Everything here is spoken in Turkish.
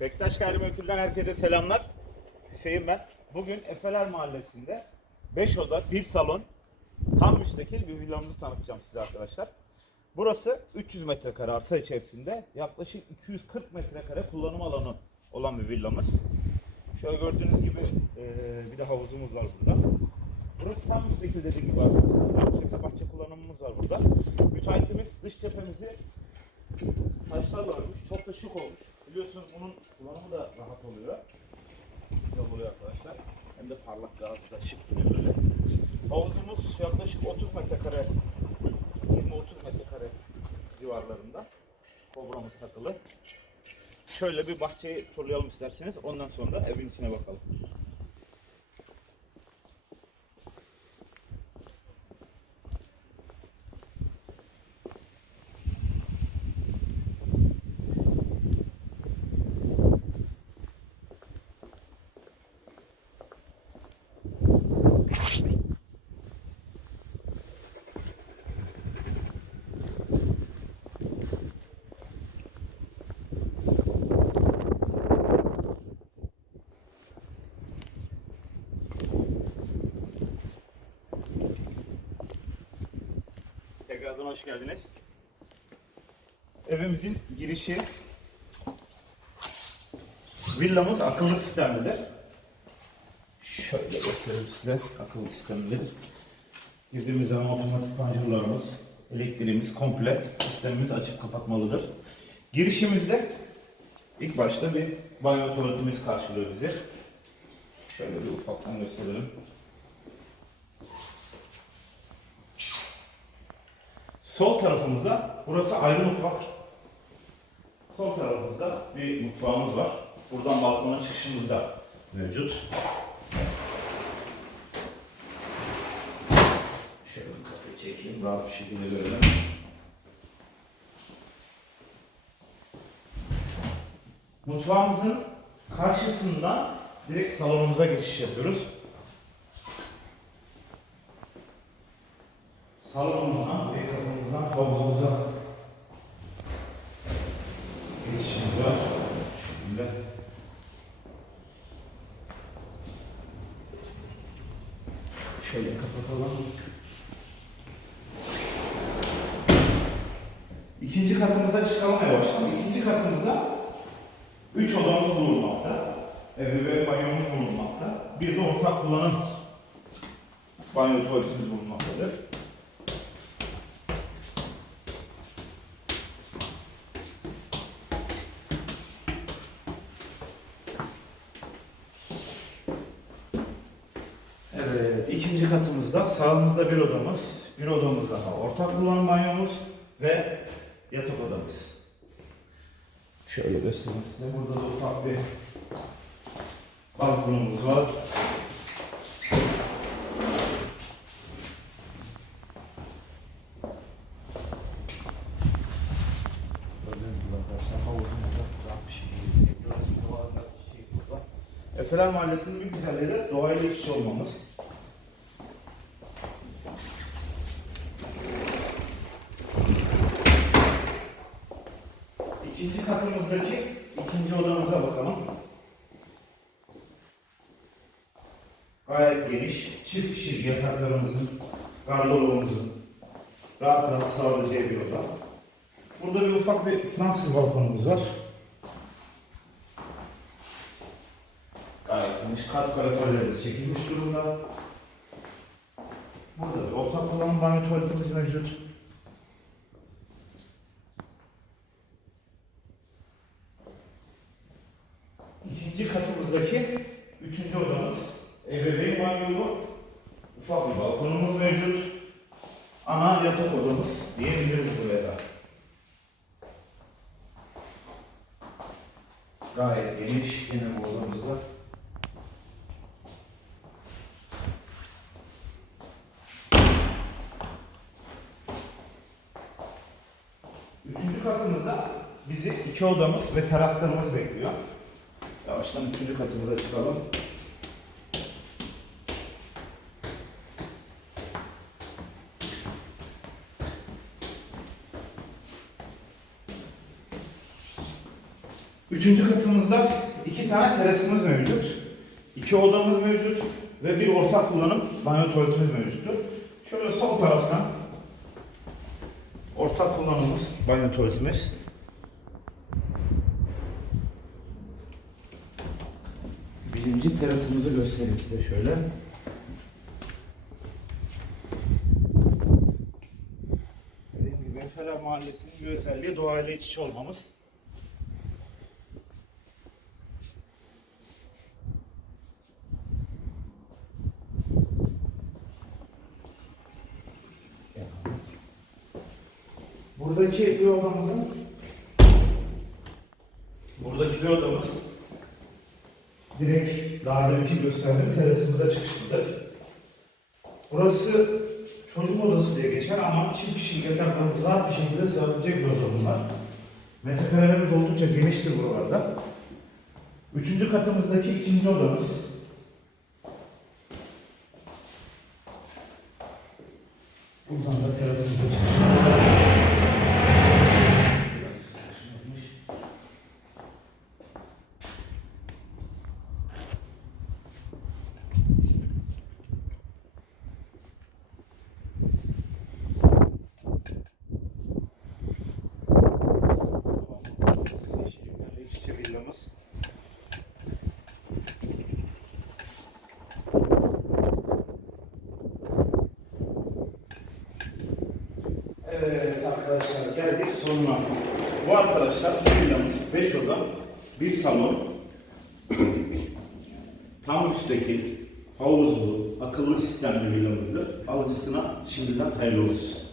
Bektaş Gayrimenkul'den herkese selamlar. Hüseyin ben. Bugün Efeler Mahallesi'nde 5 oda, 1 salon, tam müstakil bir villamızı tanıtacağım size arkadaşlar. Burası 300 metrekare arsa içerisinde yaklaşık 240 metrekare kullanım alanı olan bir villamız. Şöyle gördüğünüz gibi eee, bir de havuzumuz var burada. Burası tam müstakil dediğim gibi. Bahçe, bahçe kullanımımız var burada. Müteahhitimiz dış cephemizi taşlarla örmüş. Çok da şık olmuş. Biliyorsunuz bunun kullanımı da rahat oluyor. Güzel oluyor arkadaşlar. Hem de parlak daha da şık duruyor böyle. Havuzumuz yaklaşık 30 metrekare 20-30 metrekare civarlarında. Kobramız takılı. Şöyle bir bahçeyi turlayalım isterseniz. Ondan sonra da evin içine bakalım. Hoş geldiniz. Evimizin girişi villamız akıllı sistemlidir. Şöyle göstereyim size akıllı sistemlidir. Girdiğimiz zaman otomatik panjurlarımız, elektriğimiz komple sistemimiz açıp kapatmalıdır. Girişimizde ilk başta bir banyo tuvaletimiz karşılıyor bizi. Şöyle bir ufaktan gösterelim. Sol tarafımızda, burası ayrı mutfak. Sol tarafımızda bir mutfağımız var. Buradan balkona çıkışımız da mevcut. Şöyle kapıyı çekeyim, rahat bir şekilde görelim. Mutfağımızın karşısından direkt salonumuza geçiş yapıyoruz. Salonumuzdan kapımızdan havuzumuza geçişimiz var. Şu şekilde. Şöyle kapatalım. İkinci katımıza çıkalım yavaştan. İkinci katımızda üç odamız bulunmakta. Ebeveyn banyomuz bulunmakta. Bir de ortak kullanım banyo tuvaletimiz bulunmaktadır. Evet, ikinci katımızda sağımızda bir odamız, bir odamız daha ortak kullanım banyomuz ve yatak odamız. Şöyle göstereyim size. Burada da ufak bir balkonumuz var. Şey. Efeler Mahallesi'nin bir güzelliği de doğayla iç içe olmamız. İkinci katımızdaki ikinci odamıza bakalım. Gayet geniş, çift kişilik yataklarımızın, gardırobumuzun rahat rahat sığabileceği bir oda. Burada bir ufak bir Fransız balkonumuz var. Gayet geniş kat kaloriferleri çekilmiş durumda. Burada bir ortak kullanım banyo tuvaletimiz mevcut. İkinci katımızdaki üçüncü odamız ebeveyn banyolu. Ufak bir balkonumuz mevcut. Ana yatak odamız diyebiliriz buraya da. Gayet geniş yine bu odamızda. Üçüncü katımızda bizi iki odamız ve teraslarımız bekliyor. Yavaştan üçüncü katımıza çıkalım. Üçüncü katımızda iki tane terasımız mevcut. iki odamız mevcut ve bir ortak kullanım banyo tuvaletimiz mevcuttur. Şöyle sol taraftan ortak kullanımımız banyo tuvaletimiz. Birinci terasımızı göstereyim size şöyle. Dediğim gibi Efeler Mahallesi'nin bir özelliği doğayla iç içe olmamız. Buradaki bir odamızın buradaki bir odamız direkt daha önceki gösterdiğim terasımıza çıkışlıdır. Burası çocuk odası diye geçer ama çift kişilik yataklarımız rahat bir şekilde sığabilecek bir bunlar. Metrekarelerimiz oldukça geniştir buralarda. Üçüncü katımızdaki ikinci odamız. Buradan da terasımıza çıkış. Yeşilliklerle iç içe villamız. Evet arkadaşlar sonuna. Bu arkadaşlar villamız 5 oda, bir salon, tam üstteki havuzlu, akıllı sistemli villamızdır. Alıcısına şimdiden hayırlı olsun.